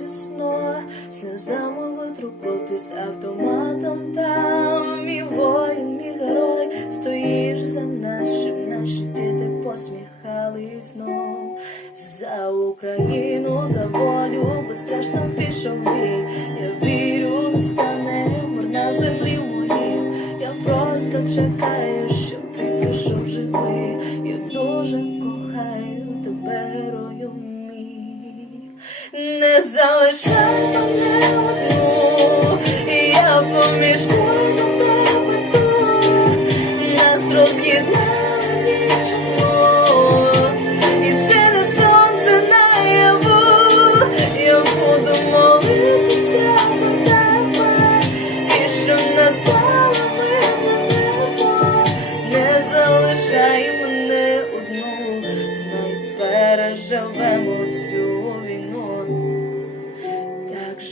болісно, сльозами витру з автоматом там, мій воїн, мій герой, стоїш за нашим, наші діти посміхали знов за Україну, за волю безстрашно пішов бій, я вірю. Не залишай мене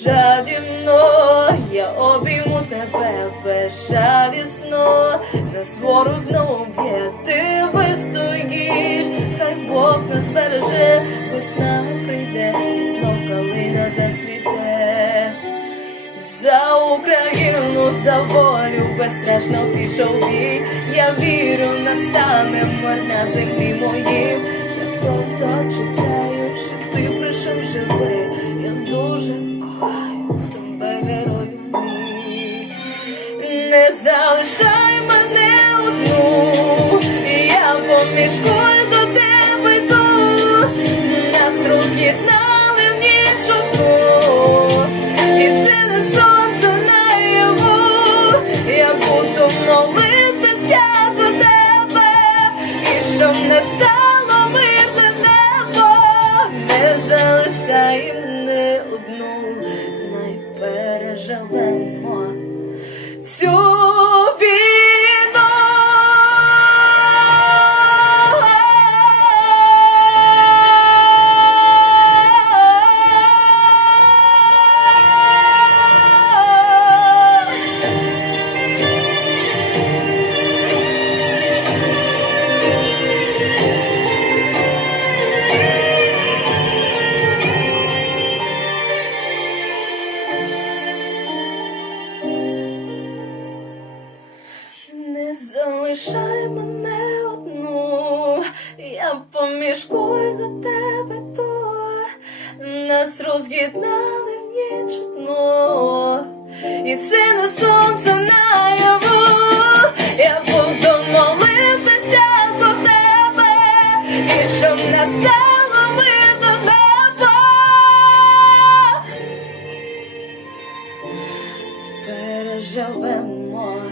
жадібно я обійму тебе безжалісно, нас ворог знову б'є, ти вистоїш, хай Бог нас береже, весна прийде, і знов калина зацвіте. За Україну, за волю безстрашно пішов бій. Я вірю, настане мир на залишай мене одну, я поміж куль до тебе йду. Нас роз'єднали в ніч і це не сонце наяву. Я буду молитися за тебе, і щоб не стало залишай мене одну, я поміж куль до тебе то нас роз'єднали в ніч одну, і це сонце наяву, я буду молитися за тебе, і щоб настало мирне небо. Переживемо